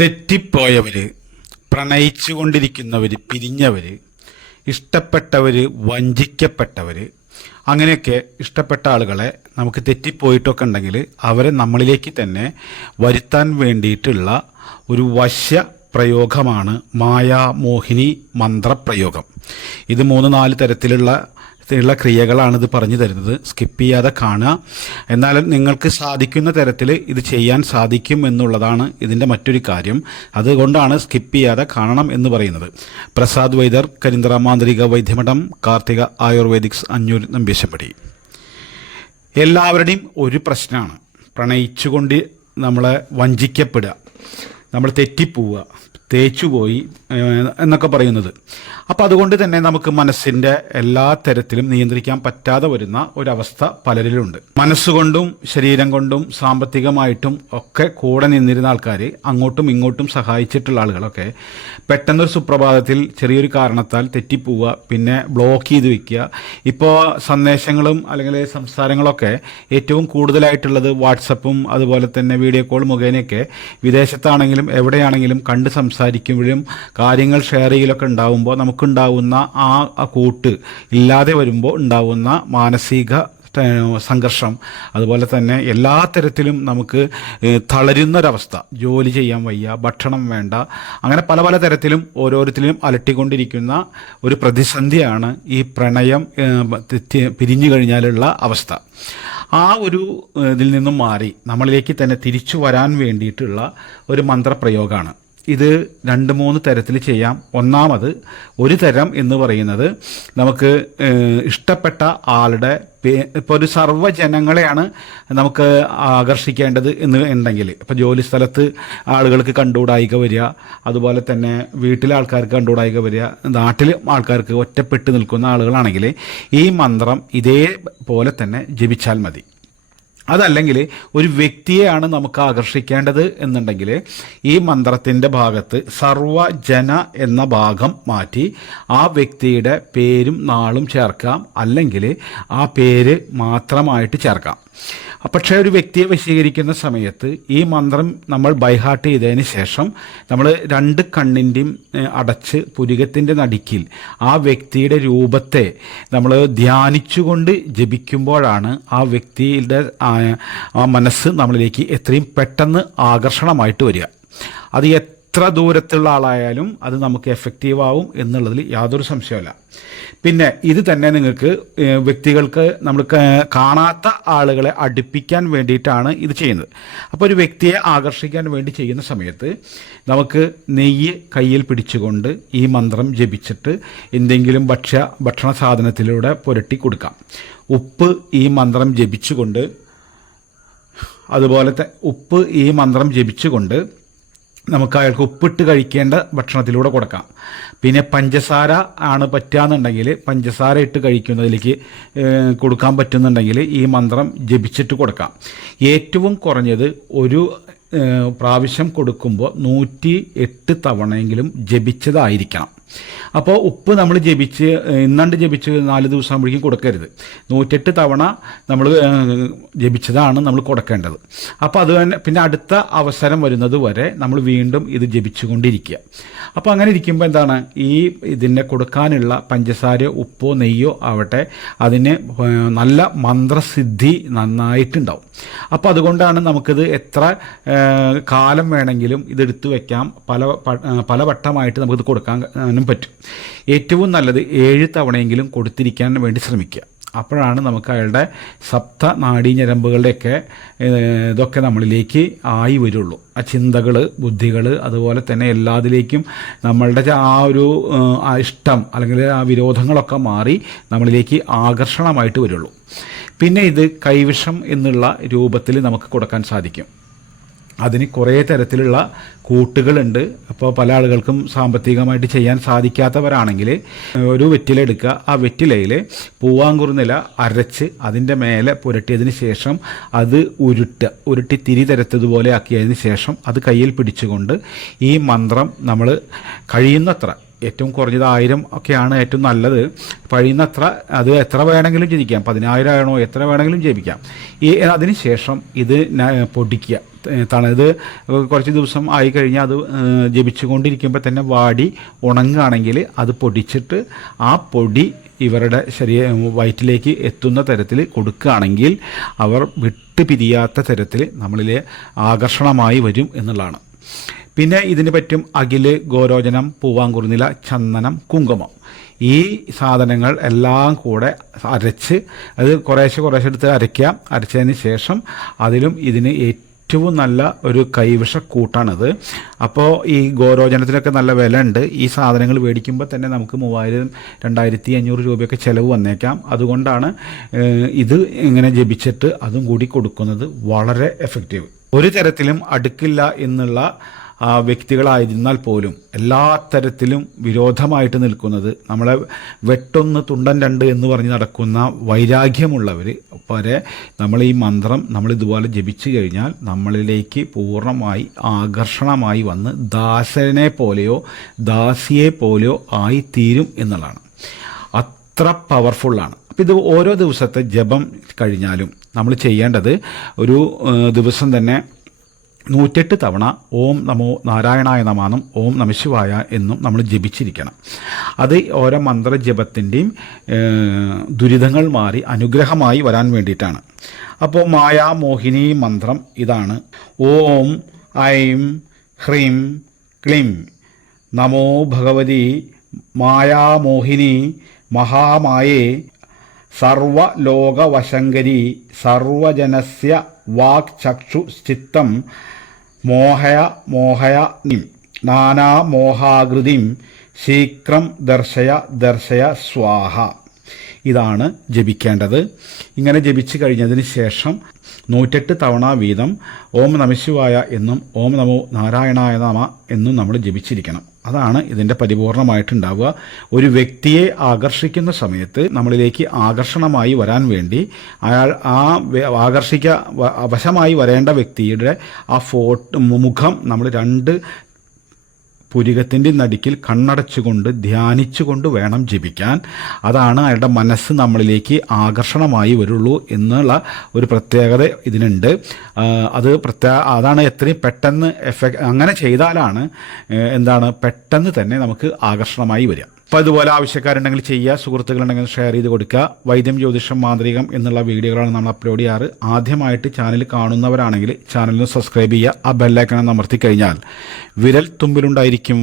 തെറ്റിപ്പോയവർ പ്രണയിച്ചു കൊണ്ടിരിക്കുന്നവർ പിരിഞ്ഞവർ ഇഷ്ടപ്പെട്ടവർ വഞ്ചിക്കപ്പെട്ടവർ അങ്ങനെയൊക്കെ ഇഷ്ടപ്പെട്ട ആളുകളെ നമുക്ക് തെറ്റിപ്പോയിട്ടൊക്കെ ഉണ്ടെങ്കിൽ അവരെ നമ്മളിലേക്ക് തന്നെ വരുത്താൻ വേണ്ടിയിട്ടുള്ള ഒരു വശ്യ പ്രയോഗമാണ് മായാമോഹിനി മന്ത്രപ്രയോഗം. ഇത് മൂന്ന് നാല് തരത്തിലുള്ള ഉള്ള ക്രിയകളാണ് ഇത് പറഞ്ഞു തരുന്നത്. സ്കിപ്പ് ചെയ്യാതെ കാണുക. എന്നാലും നിങ്ങൾക്ക് സാധിക്കുന്ന തരത്തിൽ ഇത് ചെയ്യാൻ സാധിക്കും എന്നുള്ളതാണ് ഇതിന്റെ മറ്റൊരു കാര്യം. അതുകൊണ്ടാണ് സ്കിപ്പ് ചെയ്യാതെ കാണണം എന്ന് പറയുന്നത്. പ്രസാദ് വൈദർ കരിന്തറ മാന്ത്രിക വൈദ്യമഠം കാർത്തിക ആയുർവേദിക്സ് അഞ്ഞൂർ നമ്പീശപ്പടി എല്ലാവരുടെയും ഒരു പ്രശ്നമാണ്. പ്രണയിച്ചുകൊണ്ട് നമ്മളെ വഞ്ചിക്കപ്പെടുക. നമ്മൾ തെറ്റിപ്പോവുക. തേച്ചുപോയി എന്നൊക്കെ പറയുന്നത്. അപ്പോൾ അതുകൊണ്ട് തന്നെ നമുക്ക് മനസ്സിന്റെ എല്ലാ തരത്തിലും നിയന്ത്രിക്കാൻ പറ്റാതെ വരുന്ന ഒരവസ്ഥ പലരിലുണ്ട്. മനസ്സുകൊണ്ടും ശരീരം കൊണ്ടും സാമ്പത്തികമായിട്ടും ഒക്കെ കൂടെ നിന്നിരുന്ന ആൾക്കാർ അങ്ങോട്ടും ഇങ്ങോട്ടും സഹായിച്ചിട്ടുള്ള ആളുകളൊക്കെ പെട്ടെന്നൊരു സുപ്രഭാതത്തിൽ ചെറിയൊരു കാരണത്താൽ തെറ്റിപ്പോവുക പിന്നെ ബ്ലോക്ക് ചെയ്ത് വയ്ക്കുക ഇപ്പോൾ സന്ദേശങ്ങളും അല്ലെങ്കിൽ സംസാരങ്ങളൊക്കെ ഏറ്റവും കൂടുതലായിട്ടുള്ളത് വാട്സപ്പും അതുപോലെ തന്നെ വീഡിയോ കോൾ മുഖേനയൊക്കെ വിദേശത്താണെങ്കിലും എവിടെയാണെങ്കിലും കണ്ട് സംസാരിക്കുമ്പോഴും കാര്യങ്ങൾ ഷെയർ ചെയ്യലൊക്കെ ഉണ്ടാവുമ്പോൾ നമുക്കുണ്ടാവുന്ന ആ കൂട്ട് ഇല്ലാതെ വരുമ്പോൾ ഉണ്ടാവുന്ന മാനസിക സംഘർഷം. അതുപോലെ തന്നെ എല്ലാ തരത്തിലും നമുക്ക് തളരുന്നൊരവസ്ഥ. ജോലി ചെയ്യാൻ വയ്യ ഭക്ഷണം വേണ്ട. അങ്ങനെ പല പല തരത്തിലും ഓരോരുത്തരും അലട്ടിക്കൊണ്ടിരിക്കുന്ന ഒരു പ്രതിസന്ധിയാണ് ഈ പ്രണയം പിരിഞ്ഞു കഴിഞ്ഞാലുള്ള അവസ്ഥ. ആ ഒരു ഇതിൽ നിന്നും മാറി. നമ്മളിലേക്ക് തന്നെ തിരിച്ചു വരാൻ വേണ്ടിയിട്ടുള്ള ഒരു മന്ത്രപ്രയോഗമാണ് ഇത് രണ്ട് മൂന്ന് തരത്തിൽ ചെയ്യാം. ഒന്നാമത് ഒരു തരം എന്ന് പറയുന്നത് നമുക്ക് ഇഷ്ടപ്പെട്ട ആളുടെ ഇപ്പോൾ ഒരു സർവജനങ്ങളെയാണ് നമുക്ക് ആകർഷിക്കേണ്ടത് എന്ന് ഉണ്ടെങ്കിൽ ഇപ്പോൾ ജോലി സ്ഥലത്ത് ആളുകൾക്ക് കണ്ടുകൂടായിക വരിക അതുപോലെ തന്നെ വീട്ടിലെ ആൾക്കാർക്ക് കണ്ടുകൂടായിക വരിക നാട്ടിലെ ആൾക്കാർക്ക് ഒറ്റപ്പെട്ട് നിൽക്കുന്ന ആളുകളാണെങ്കിൽ ഈ മന്ത്രം ഇതേപോലെ തന്നെ ജപിച്ചാൽ മതി. അതല്ലെങ്കിൽ ഒരു വ്യക്തിയെയാണ് നമുക്ക് ആകർഷിക്കേണ്ടത് എന്നുണ്ടെങ്കിൽ ഈ മന്ത്രത്തിന്റെ ഭാഗത്ത് സർവജന എന്ന ഭാഗം മാറ്റി ആ വ്യക്തിയുടെ പേരും നാളും ചേർക്കാം. അല്ലെങ്കിൽ ആ പേര് മാത്രമായിട്ട് ചേർക്കാം. പക്ഷേ ഒരു വ്യക്തിയെ വശീകരിക്കുന്ന സമയത്ത് ഈ മന്ത്രം നമ്മൾ ബൈഹാർട്ട് ചെയ്തതിന് ശേഷം നമ്മൾ രണ്ട് കണ്ണിന്റെയും അടച്ച് പുരികത്തിന്റെ നടുക്കിൽ ആ വ്യക്തിയുടെ രൂപത്തെ നമ്മൾ ധ്യാനിച്ചുകൊണ്ട് ജപിക്കുമ്പോഴാണ് ആ വ്യക്തിയുടെ ആ മനസ്സ് നമ്മളിലേക്ക് എത്രയും പെട്ടെന്ന് ആകർഷണമായിട്ട് വരിക. അത് എത്ര ദൂരത്തുള്ള ആളായാലും അത് നമുക്ക് എഫക്റ്റീവ് ആവും എന്നുള്ളതിൽ യാതൊരു സംശയമില്ല പിന്നെ ഇത് തന്നെ നിങ്ങൾക്ക് വ്യക്തികൾക്ക് നമ്മൾ കാണാത്ത ആളുകളെ അടുപ്പിക്കാൻ വേണ്ടിയിട്ടാണ് ഇത് ചെയ്യുന്നത്. അപ്പോൾ ഒരു വ്യക്തിയെ ആകർഷിക്കാൻ വേണ്ടി ചെയ്യുന്ന സമയത്ത് നമുക്ക് നെയ്യ് കയ്യിൽ പിടിച്ചുകൊണ്ട് ഈ മന്ത്രം ജപിച്ചിട്ട് എന്തെങ്കിലും ഭക്ഷ്യ ഭക്ഷണ സാധനത്തിലൂടെ പുരട്ടി കൊടുക്കാം. ഉപ്പ് ഈ മന്ത്രം ജപിച്ചുകൊണ്ട് അതുപോലത്തെ ഉപ്പ് ഈ മന്ത്രം ജപിച്ചുകൊണ്ട് നമുക്ക് അയാൾക്ക് ഉപ്പിട്ട് കഴിക്കേണ്ട ഭക്ഷണത്തിലൂടെ കൊടുക്കാം. പിന്നെ പഞ്ചസാര ആണ് പറ്റുകയെന്നുണ്ടെങ്കിൽ പഞ്ചസാര ഇട്ട് കഴിക്കുന്നതിലേക്ക് കൊടുക്കാൻ പറ്റുന്നുണ്ടെങ്കിൽ ഈ മന്ത്രം ജപിച്ചിട്ട് കൊടുക്കാം. ഏറ്റവും കുറഞ്ഞത് ഒരു പ്രാവശ്യം കൊടുക്കുമ്പോൾ നൂറ്റി എട്ട് തവണയെങ്കിലും ജപിച്ചതായിരിക്കണം. അപ്പോൾ ഉപ്പ് നമ്മൾ ജപിച്ച് ഇന്നണ്ട് ജപിച്ച് നാല് ദിവസം ആകുമ്പോഴേക്കും കൊടുക്കരുത്. നൂറ്റെട്ട് തവണ നമ്മൾ ജപിച്ചതാണ് നമ്മൾ കൊടുക്കേണ്ടത്. അപ്പോൾ അത് തന്നെ പിന്നെ അടുത്ത അവസരം വരുന്നത് വരെ നമ്മൾ വീണ്ടും ഇത് ജപിച്ചുകൊണ്ടിരിക്കുക. അപ്പോൾ അങ്ങനെ ഇരിക്കുമ്പോൾ എന്താണ്? ഈ ഇതിനെ കൊടുക്കാനുള്ള പഞ്ചസാരയോ ഉപ്പോ നെയ്യോ ആവട്ടെ അതിന് നല്ല മന്ത്രസിദ്ധി നന്നായിട്ടുണ്ടാവും. അപ്പോൾ അതുകൊണ്ടാണ് നമുക്കിത് എത്ര കാലം വേണമെങ്കിലും ഇതെടുത്തു വയ്ക്കാം പല പല വട്ടമായിട്ട് നമുക്കിത് കൊടുക്കാനും പറ്റും. ഏറ്റവും നല്ലത് ഏഴ് തവണയെങ്കിലും കൊടുത്തിരിക്കാൻ വേണ്ടി ശ്രമിക്കുക. അപ്പോഴാണ് നമുക്ക് അയാളുടെ സപ്ത നാഡീഞരമ്പുകളുടെയൊക്കെ ഇതൊക്കെ നമ്മളിലേക്ക് ആയി വരുള്ളൂ. ആ ചിന്തകൾ ബുദ്ധികൾ അതുപോലെ തന്നെ എല്ലാത്തിലേക്കും നമ്മളുടെ ആ ഒരു ഇഷ്ടം അല്ലെങ്കിൽ ആ വിരോധങ്ങളൊക്കെ മാറി നമ്മളിലേക്ക് ആകർഷണമായിട്ട് വരുള്ളൂ. പിന്നെ ഇത് കൈവിഷം എന്നുള്ള രൂപത്തിൽ നമുക്ക് കൊടുക്കാൻ സാധിക്കും. അതിന് കുറേ തരത്തിലുള്ള കൂട്ടുകളുണ്ട്. അപ്പോൾ പല ആളുകൾക്കും സാമ്പത്തികമായിട്ട് ചെയ്യാൻ സാധിക്കാത്തവരാണെങ്കിൽ ഒരു വെറ്റില എടുക്കുക. ആ വെറ്റിലയിൽ പൂവാങ്കുറുനില അരച്ച് അതിന്റെ മേലെ പുരട്ടിയതിന് ശേഷം അത് ഉരുട്ടുക. ഉരുട്ടി തിരി തരത്തതുപോലെ ആക്കിയതിന് ശേഷം അത് കയ്യിൽ പിടിച്ചുകൊണ്ട് ഈ മന്ത്രം നമ്മൾ കഴിയുന്നത്ര ഏറ്റവും കുറഞ്ഞത് ആയിരം ഒക്കെയാണ് ഏറ്റവും നല്ലത്. കഴിയുന്നത്ര അത് എത്ര വേണമെങ്കിലും ജപിക്കാം പതിനായിരം ആണോ എത്ര വേണമെങ്കിലും ജപിക്കാം ഈ അതിനുശേഷം ഇത് പൊടിക്കുക. തണത് കുറച്ച് ദിവസം ആയി കഴിഞ്ഞാൽ അത് ജപിച്ചുകൊണ്ടിരിക്കുമ്പോൾ തന്നെ വാടി ഉണങ്ങുകയാണെങ്കിൽ അത് പൊടിച്ചിട്ട് ആ പൊടി ഇവരുടെ ശരീര വയറ്റിലേക്ക് എത്തുന്ന തരത്തിൽ കൊടുക്കുകയാണെങ്കിൽ അവർ വിട്ട് പിരിയാത്ത തരത്തിൽ നമ്മളിലെ ആകർഷണമായി വരും എന്നുള്ളതാണ്. പിന്നെ ഇതിന് പറ്റും അകിൽ ഗോരോചനം പൂവാങ്കുറുനില ചന്ദനം കുങ്കുമം. ഈ സാധനങ്ങൾ എല്ലാം കൂടെ അരച്ച് അത് കുറേശ്ശെ കുറേശ്ശെ എടുത്ത് അരയ്ക്കാം. അരച്ചതിന് ശേഷം അതിലും ഇതിന് ഏറ്റവും നല്ല ഒരു കൈവിഷ കൂട്ടാണത് അപ്പോൾ ഈ ഗോരോചനത്തിനൊക്കെ നല്ല വില ഉണ്ട് ഈ സാധനങ്ങൾ മേടിക്കുമ്പോൾ തന്നെ നമുക്ക് മൂവായിരം രണ്ടായിരത്തി അഞ്ഞൂറ് രൂപയൊക്കെ ചിലവ് വന്നേക്കാം. അതുകൊണ്ടാണ് ഇത് ഇങ്ങനെ ജപിച്ചിട്ട് അതും കൂടി കൊടുക്കുന്നത് വളരെ എഫക്റ്റീവ് ഒരു തരത്തിലും അടുക്കില്ല എന്നുള്ള വ്യക്തികളായിരുന്നാൽ പോലും എല്ലാ തരത്തിലും വിരോധമായിട്ട് നിൽക്കുന്നത് നമ്മളെ വെട്ടൊന്ന് തുണ്ടൻ രണ്ട് എന്ന് പറഞ്ഞ് നടക്കുന്ന വൈരാഗ്യമുള്ളവർ വരെ നമ്മൾ ഈ മന്ത്രം നമ്മൾ ഇതുപോലെ ജപിച്ചു കഴിഞ്ഞാൽ നമ്മളിലേക്ക് പൂർണമായി ആകർഷണമായി വന്ന് ദാസനെ പോലെയോ ദാസിയെ പോലെയോ ആയിത്തീരും എന്നുള്ളതാണ്. അത്ര പവർഫുള്ളാണ് അപ്പം ഇത് ഓരോ ദിവസത്തെ ജപം കഴിഞ്ഞാലും നമ്മൾ ചെയ്യേണ്ടത് ഒരു ദിവസം തന്നെ നൂറ്റെട്ട് തവണ ഓം നമോ നാരായണായ നമാനം ഓം നമശിവായ എന്നും നമ്മൾ ജപിച്ചിരിക്കണം. അത് ഓരോ മന്ത്രജപത്തിന്റെയും ദുരിതങ്ങൾ മാറി അനുഗ്രഹമായി വരാൻ വേണ്ടിയിട്ടാണ്. അപ്പോൾ മായാമോഹിനി മന്ത്രം ഇതാണ്. ഓം ഐം ഹ്രീം ക്ലീം നമോ ഭഗവതി മായാമോഹിനി മഹാമായേ സർവലോകവശങ്കരി സർവജനസ്യ വാക് ചക്ഷു ചിത്തം മോഹയ മോഹയ നിം. നാനാ നാനാമോഹാകൃതിം ശീക്രം ദർശയ ദർശയ സ്വാഹ. ഇതാണ് ജപിക്കേണ്ടത്. ഇങ്ങനെ ജപിച്ചു കഴിഞ്ഞതിന് ശേഷം നൂറ്റെട്ട് തവണ വീതം ഓം നമശിവായ എന്നും ഓം നമോ നാരായണായ നമ എന്നും നമ്മൾ ജപിച്ചിരിക്കണം. അതാണ് ഇതിന്റെ പരിപൂർണമായിട്ടുണ്ടാവുക. ഒരു വ്യക്തിയെ ആകർഷിക്കുന്ന സമയത്ത് നമ്മളിലേക്ക് ആകർഷണമായി വരാൻ വേണ്ടി അയാൾ ആ ആകർഷിക്ക വശമായി വരേണ്ട വ്യക്തിയുടെ ആ ഫോട്ടോ മുഖം നമ്മൾ രണ്ട് പുരികത്തിന്റെ നടുക്കിൽ കണ്ണടച്ചുകൊണ്ട് ധ്യാനിച്ചുകൊണ്ട് വേണം ജപിക്കാൻ. അതാണ് അയാളുടെ മനസ്സ് നമ്മളിലേക്ക് ആകർഷണമായി വരുള്ളൂ എന്നുള്ള ഒരു പ്രത്യേകത ഇതിനുണ്ട്. അത് പ്രത്യേക അതാണ് എത്രയും പെട്ടെന്ന് എഫക്ട് അങ്ങനെ ചെയ്താലാണ് എന്താണ് പെട്ടെന്ന് തന്നെ നമുക്ക് ആകർഷണമായി വരിക. അപ്പോൾ അതുപോലെ ആവശ്യക്കാരുണ്ടെങ്കിൽ ചെയ്യുക സുഹൃത്തുക്കളുണ്ടെങ്കിൽ ഷെയർ ചെയ്ത് കൊടുക്കുക. വൈദ്യം ജ്യോതിഷം മാന്ത്രികം എന്നുള്ള വീഡിയോകളാണ് നമ്മൾ അപ്ലോഡ് ചെയ്യാറ്. ആദ്യമായിട്ട് ചാനൽ കാണുന്നവരാണെങ്കിൽ ചാനലിന് സബ്സ്ക്രൈബ് ചെയ്യുക ആ ബെല്ലൈക്കണം അമർത്തി കഴിഞ്ഞാൽ വിരൽ തുമ്പിലുണ്ടായിരിക്കും